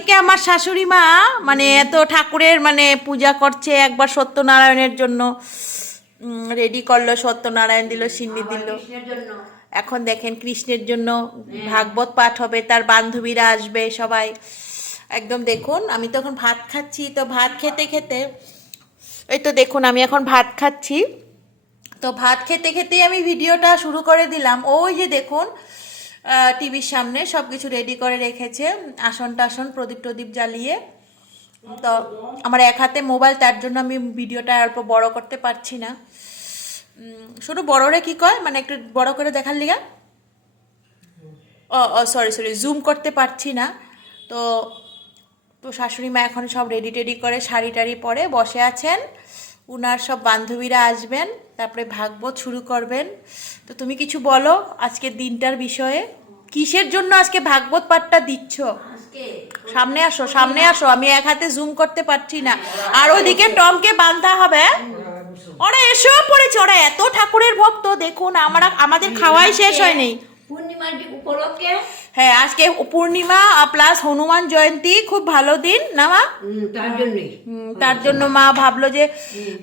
থেকে আমার শাশুড়ি মা মানে এত ঠাকুরের মানে পূজা করছে একবার সত্যনারায়ণের জন্য। রেডি করল সত্যনারায়ণ দিল সিন্নি দিল। এখন দেখেন কৃষ্ণের জন্য ভাগবত পাঠ হবে তার বান্ধবীরা আসবে সবাই। একদম দেখুন আমি তো এখন ভাত খাচ্ছি তো ভাত খেতে খেতে এই তো দেখুন আমি এখন ভাত খাচ্ছি। তো ভাত খেতে খেতেই আমি ভিডিওটা শুরু করে দিলাম। ওই যে দেখুন টিভির সামনে সব কিছু রেডি করে রেখেছে। আসন টাসন, প্রদীপ টদীপ জ্বালিয়ে। তো আমার এক হাতে মোবাইল তার জন্য আমি ভিডিওটা অল্প বড় করতে পারছি না। শুধু বড়রে কি কয়? মানে একটু বড় করে দেখার লিগা। ও ও সরি সরি জুম করতে পারছি না। তো তো শাশুড়ি মা এখন সব রেডি টেডি করে শাড়ি টাড়ি পরে বসে আছেন। উনার সব বান্ধবীরা আসবেন তারপরে ভাগবত শুরু করবেন। তো তুমি কিছু বলো আজকের দিনটার বিষয়ে। কিসের জন্য আজকে ভাগবত পাঠটা দিচ্ছ? সামনে আসো সামনে আসো আমি এক হাতে জুম করতে পারছি না। আর ওইদিকে টমকে বাঁধতে হবে। ওরা এসেও পড়েছে ওরা এত ঠাকুরের ভক্ত দেখুন আমরা আমাদের খাওয়াই শেষ হয়নি। পূর্ণিমার যে উপলক্ষে? হ্যাঁ আজকে পূর্ণিমা প্লাস হনুমান জয়ন্তী খুব ভালো দিন না মা? তার জন্যই। হুম, তার জন্য মা ভাবলো যে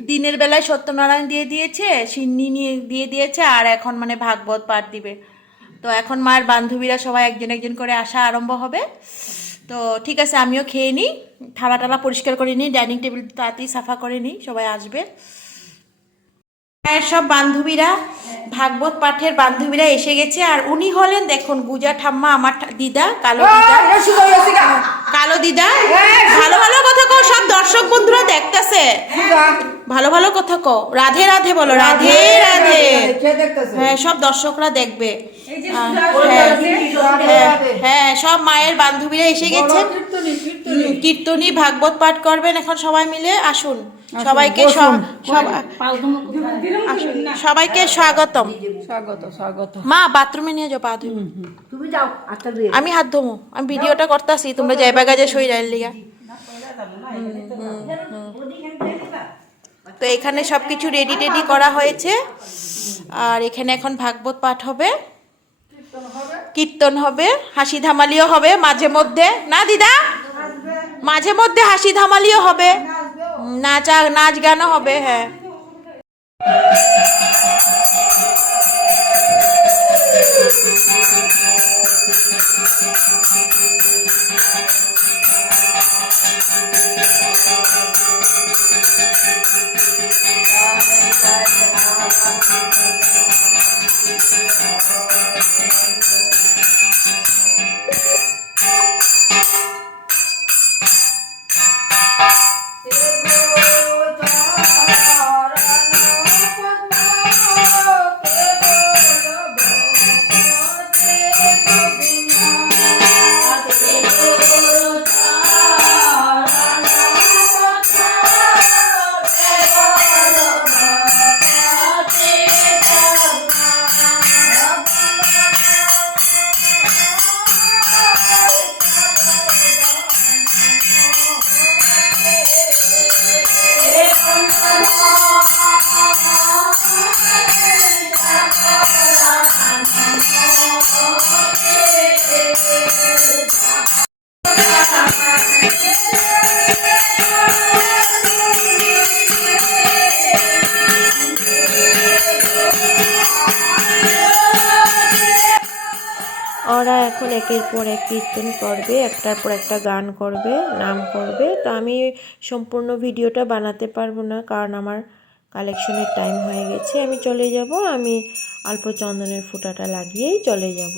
দিনের বেলায় সত্যনারায়ণ দিয়ে দিয়েছে সিন্নি নিয়ে দিয়ে দিয়েছে আর এখন মানে ভাগবত পাঠ দিবে। তো এখন মার বান্ধবীরা সবাই একজন একজন করে আসা আরম্ভ হবে। তো ঠিক আছে আমিও খেয়ে নিই থালা টালা পরিষ্কার করে নিই ডাইনিং টেবিল তাড়াতাড়ি সাফা করে নিই সবাই আসবে। মায়ের সব বান্ধবীরা ভাগবত পাঠের বান্ধবীরা এসে গেছে। আর উনি হলেন দেখুন গুজা ঠাম্মা আমার দিদা কালো দিদা। কালো দিদা ভালো ভালো কথা কো সব দর্শক বন্ধুরা দেখতেছে। ভালো ভালো কথা কো রাধে রাধে বলো রাধে রাধে হ্যাঁ সব দর্শকরা দেখবে। হ্যাঁ, হ্যাঁ, হ্যাঁ সব মায়ের বান্ধবীরা এসে গেছে হুম, কীর্তনী ভাগবত পাঠ করবেন এখন সবাই মিলে আসুন। সবাইকে সব- সব- আসুন, সবাইকে স্বাগতম। স্বাগত স্বাগত। মা বাথরুমে নিয়ে যাও পা ধুই তুমি যাও আমি হাত ধোমো আমি ভিডিওটা করতেছি তোমরা যাইবা গাজে সই রাইল লিগা। তো এখানে সব কিছু রেডি টেডি করা হয়েছে। আর এখানে এখন ভাগবত পাঠ হবে। কীর্তন হবে? হাসি ধামালিও হবে মাঝে মধ্যে। না দিদা? মাঝে মধ্যে হাসি ধামালিও হবে। নাচা নাচ গানও হবে হ্যাঁ। ওরা এখন একের পর এক কীর্তন করবে, একটার পর একটা গান করবে, নাম করবে। তো আমি সম্পূর্ণ ভিডিওটা বানাতে পারব না কারণ আমার কালেকশনের টাইম হয়ে গেছে। আমি চলে যাব, আমি অল্প চন্দনের ফুটাটা লাগিয়েই চলে যাব।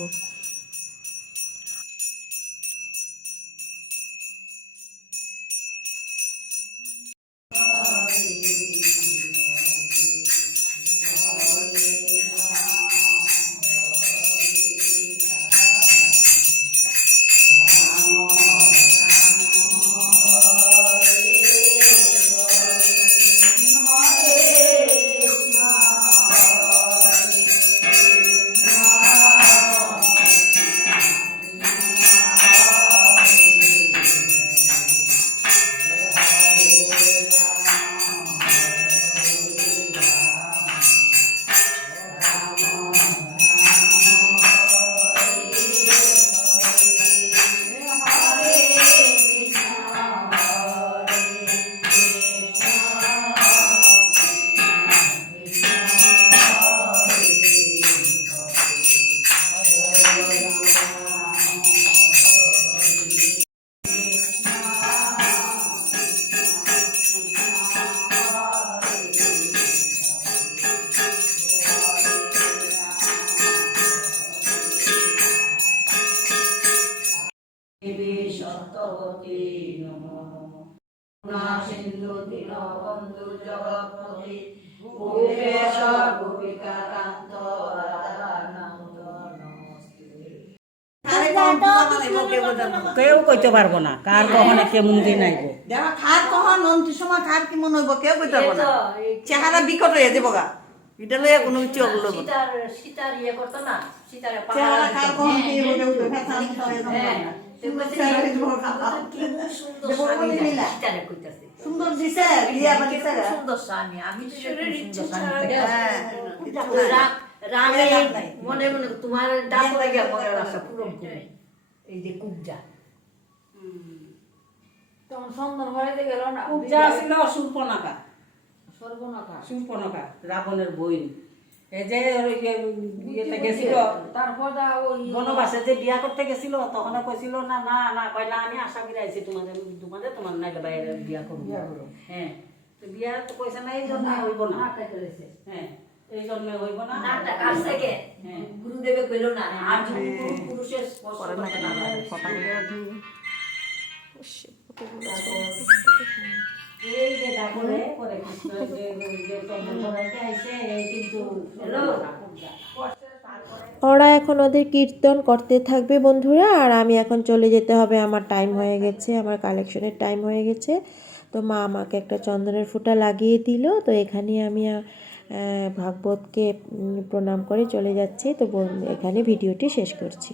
করুণা সিন্ধু দীনবন্ধু জগৎপতি গোপেশ গোপিকা কান্ত কেউ কইতে পারব না কার কখনে কেমন দিন আইব দেখা খার কখন নন্তি সময় খার কি মনে হইব কেউ কইতে পারব না। চেহারা বিকট হয়ে যাব গা। এটা লইয়া কোনো কিছু অগুলো সীতার সীতার ইয়ে করতো না সীতার চেহারা খার কখন কি হইব সুন্দর দিছে। সুন্দর আমি তো সুন্দর হ্যাঁ। মনে মনে তোমার ডাক লাগে মনের আশা পূরণ করে এই যে কুবজা তখন সন্ধান বাড়িতে গেল না ছিল সর্বনাকা রাবণের বই এই যে ইয়েতে গেছিল তারপর দা ওই বনবাসে যে বিয়া করতে গেছিল তখন কইছিল না না না কই না আমি আশা করে আইছি তোমাদের তোমাদের তোমার নাইলে বাইরে বিয়া করব। হ্যাঁ তো বিয়া তো কইছে না এই জন্য হইব না। হ্যাঁ এই জন্য হইব না। হ্যাঁ। গুরুদেবে কইল না আর যদি পুরুষের স্পর্শ করতে না পারে এই ওরা এখন ওদের কীর্তন করতে থাকবে বন্ধুরা, আর আমি এখন চলে যেতে হবে, আমার টাইম হয়ে গেছে, আমার কালেকশনের টাইম হয়ে গেছে। তো মা আমাকে একটা চন্দনের ফুটা লাগিয়ে দিল, তো এখানে আমি ভাগবতকে প্রণাম করে চলে যাচ্ছি, তো এখানে ভিডিওটি শেষ করছি।